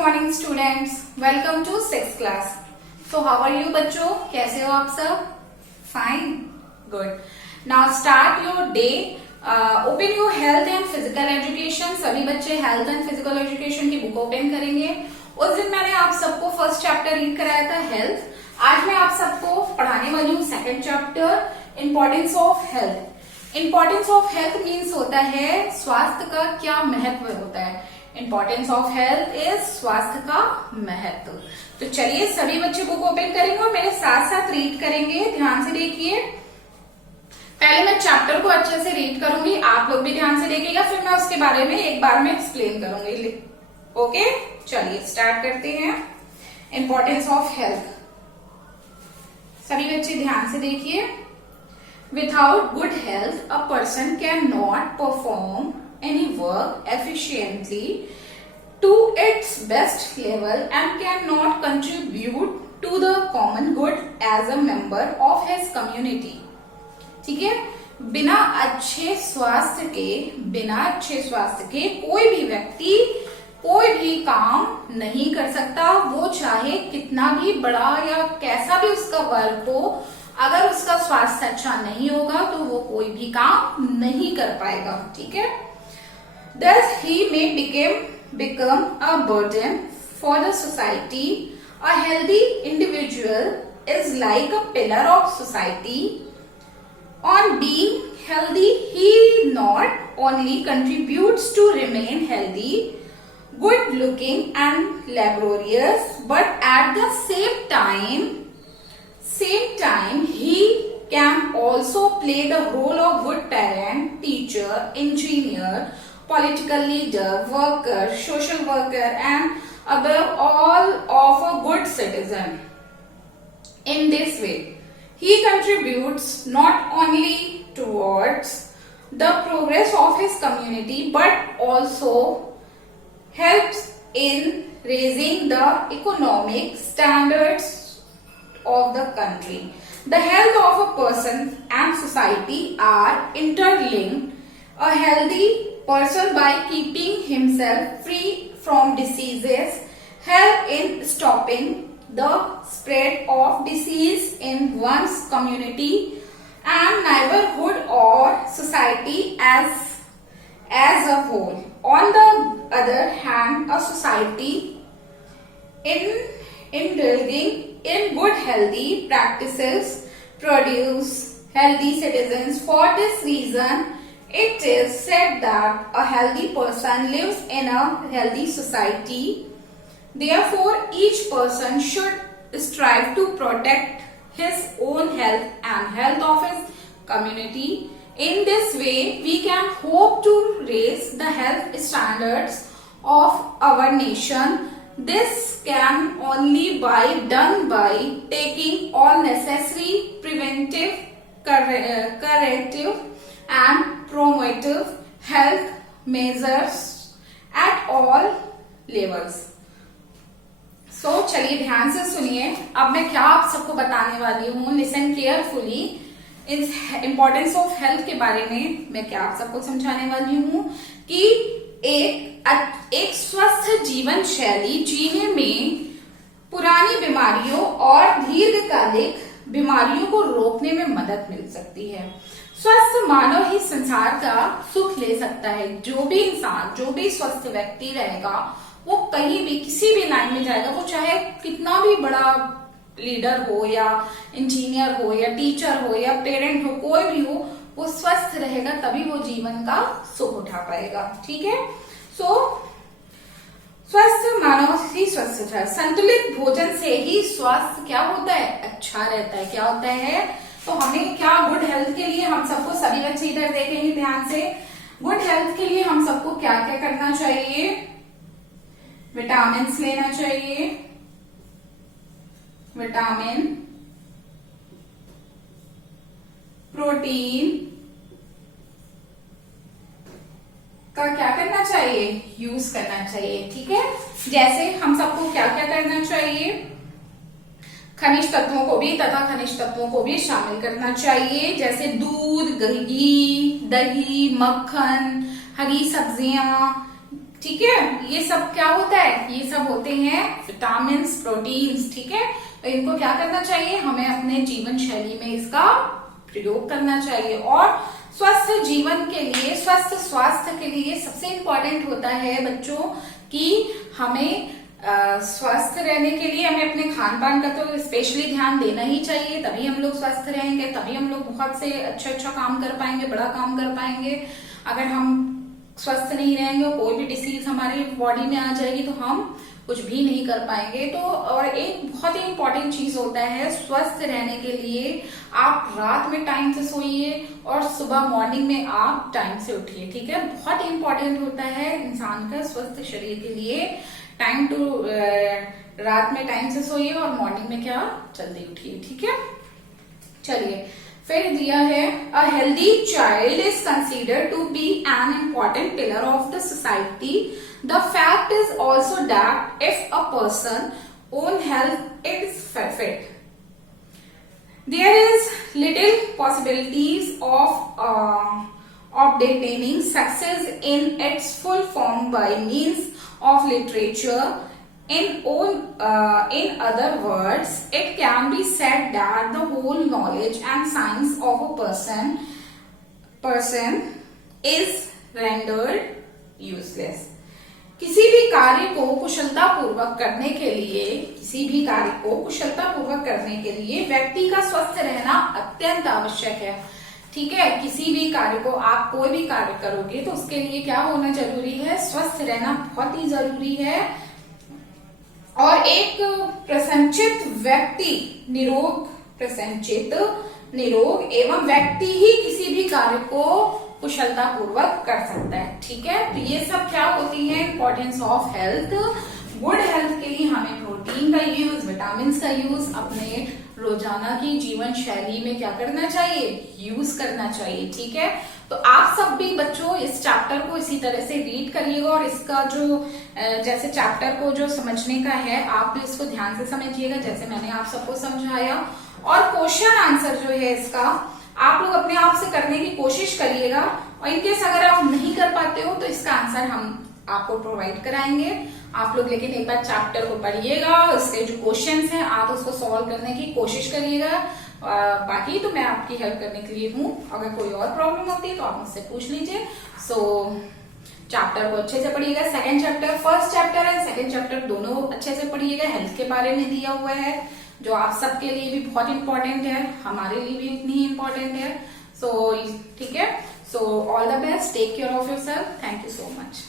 Morning students, welcome to 6th class. So how are you बच्चों, कैसे हो आप सब? Fine, good. Now start your day. Open your health and physical education. सभी बच्चे health and physical education की book open करेंगे। उस दिन मैंने आप सबको फर्स्ट चैप्टर रीड कराया था हेल्थ। आज मैं आप सबको पढ़ाने वाली हूँ second chapter, importance of health. Importance of health means होता है स्वास्थ्य का क्या महत्व होता है। इंपॉर्टेंस ऑफ हेल्थ इज स्वास्थ्य का महत्व। तो चलिए सभी बच्चे बुक ओपन करेंगे और मेरे साथ साथ रीड करेंगे। ध्यान से देखिए। पहले मैं चैप्टर को अच्छे से रीड करूंगी, आप लोग भी ध्यान से देखिएगा, फिर मैं उसके बारे में एक बार में एक्सप्लेन करूंगी। ओके, चलिए स्टार्ट करते हैं। इंपॉर्टेंस ऑफ हेल्थ, सभी बच्चे ध्यान से देखिए। Without good health a person can not perform any work efficiently to its best level and cannot contribute to the common good as a member of his community। ठीक है, बिना अच्छे स्वास्थ्य के कोई भी व्यक्ति कोई भी काम नहीं कर सकता। वो चाहे कितना भी बड़ा या कैसा भी उसका वर्क हो, अगर उसका स्वास्थ्य अच्छा नहीं होगा तो वो कोई भी काम नहीं कर पाएगा। ठीक है, thus he may become a burden for the society। A healthy individual is like a pillar of society। On being healthy, he not only contributes to remain healthy, good looking and laborious, but at the same time he can also play the role of good parent, teacher, engineer, political leader, worker, social worker, and above all of a good citizen। In this way, he contributes not only towards the progress of his community, but also helps in raising the economic standards of the country। The health of a person and society are interlinked। A healthy person, by keeping himself free from diseases, help in stopping the spread of disease in one's community and neighborhood or society as a whole। On the other hand, a society indulging in good healthy practices produce healthy citizens। For this reason, it is said that a healthy person lives in a healthy society। Therefore, each person should strive to protect his own health and health of his community। In this way, we can hope to raise the health standards of our nation। This can only be done by taking all necessary preventive, corrective and promotive health measures at all levels। So चलिए ध्यान से सुनिए। अब मैं क्या आप सबको बताने वाली हूँ, लिसन केयरफुली। इस इंपॉर्टेंस ऑफ हेल्थ के बारे में मैं क्या आप सबको समझाने वाली हूँ कि एक स्वस्थ जीवन शैली जीने में पुरानी बीमारियों और दीर्घकालिक बीमारियों को रोकने में मदद मिल सकती है। स्वस्थ मानव ही संसार का सुख ले सकता है। जो भी इंसान, जो भी स्वस्थ व्यक्ति रहेगा, वो कहीं भी किसी भी लाइन में जाएगा, वो चाहे कितना भी बड़ा लीडर हो या इंजीनियर हो या टीचर हो या पेरेंट हो, कोई भी हो, वो स्वस्थ रहेगा तभी वो जीवन का सुख उठा पाएगा। ठीक है, सो स्वस्थ मानव ही स्वस्थ है। संतुलित भोजन से ही स्वास्थ्य क्या होता है, अच्छा रहता है। क्या होता है, तो हमें क्या गुड हेल्थ के लिए हम सबको, सभी बच्चे इधर देखेंगे ध्यान से, गुड हेल्थ के लिए हम सबको क्या क्या करना चाहिए? विटामिन्स लेना चाहिए। विटामिन, प्रोटीन का क्या करना चाहिए, यूज करना चाहिए। ठीक है, जैसे हम सबको क्या क्या करना चाहिए, खनिज तत्वों को भी तथा खनिज तत्वों को भी शामिल करना चाहिए। जैसे दूध, घी, दही, मक्खन, हरी सब्जियां, ठीक है। ये सब क्या होता है, ये सब होते हैं विटामिन, प्रोटीन्स। ठीक है, तो इनको क्या करना चाहिए, हमें अपने जीवन शैली में इसका प्रयोग करना चाहिए। और स्वस्थ जीवन के लिए, स्वस्थ स्वास्थ्य के लिए सबसे इम्पोर्टेंट होता है बच्चों कि हमें स्वस्थ रहने के लिए हमें अपने खान पान का तो स्पेशली ध्यान देना ही चाहिए, तभी हम लोग स्वस्थ रहेंगे, तभी हम लोग बहुत से अच्छा काम कर पाएंगे, बड़ा काम कर पाएंगे। अगर हम स्वस्थ नहीं रहेंगे, कोई भी डिसीज हमारी बॉडी में आ जाएगी तो हम कुछ भी नहीं कर पाएंगे। तो और एक बहुत ही इंपॉर्टेंट चीज होता है स्वस्थ रहने के लिए, आप रात में टाइम से सोइए और सुबह मॉर्निंग में आप टाइम से उठिए। ठीक है, बहुत इंपॉर्टेंट होता है इंसान का स्वस्थ शरीर के लिए टाइम टू रात में टाइम से सोइए और मॉर्निंग में क्या जल्दी उठिए। ठीक है, चलिए फिर दिया है a healthy child is considered to be an important pillar of the society. The fact is also that if a person own health is fit, there is little possibilities of obtaining success in its full form by means of literature. In other words, it can be said that the whole knowledge and science of a person is rendered useless. किसी भी कार्य को कुशलतापूर्वक करने के लिए, किसी भी कार्य को कुशलतापूर्वक करने के लिए व्यक्ति का स्वस्थ रहना अत्यंत आवश्यक है। ठीक है, किसी भी कार्य को, आप कोई भी कार्य करोगे तो उसके लिए क्या होना जरूरी है, स्वस्थ रहना बहुत ही जरूरी है। और एक प्रसन्नचित व्यक्ति, प्रसन्नचित निरोग एवं व्यक्ति ही किसी भी कार्य को कुशलता पूर्वक कर सकता है। ठीक है, तो ये सब क्या होती है importance of health. Good health के लिए हमें प्रोटीन का यूज, विटामिन का यूज अपने रोजाना की जीवन शैली में क्या करना चाहिए, यूज करना चाहिए। ठीक है, तो आप सब भी बच्चों इस चैप्टर को इसी तरह से रीड करिएगा और इसका जो जैसे चैप्टर को जो समझने का है आप भी इसको ध्यान से समझिएगा जैसे मैंने आप सबको समझाया। और क्वेश्चन आंसर जो है इसका आप लोग अपने आप से करने की कोशिश करिएगा और इनकेस अगर आप नहीं कर पाते हो तो इसका आंसर हम आपको प्रोवाइड कराएंगे। आप लोग लेकिन एक बार चैप्टर को पढ़िएगा, इसके जो क्वेश्चंस हैं आप उसको सॉल्व करने की कोशिश करिएगा। बाकी तो मैं आपकी हेल्प करने के लिए हूँ, अगर कोई और प्रॉब्लम होती है तो आप मुझसे पूछ लीजिए। चैप्टर को अच्छे से पढ़िएगा, second chapter, first chapter and second chapter दोनों अच्छे से पढ़िएगा। हेल्थ के बारे में दिया हुआ है जो आप सबके लिए भी बहुत इंपॉर्टेंट है, हमारे लिए भी इतनी ही इंपॉर्टेंट है। ठीक है, so all the best, take care of yourself, thank you so much.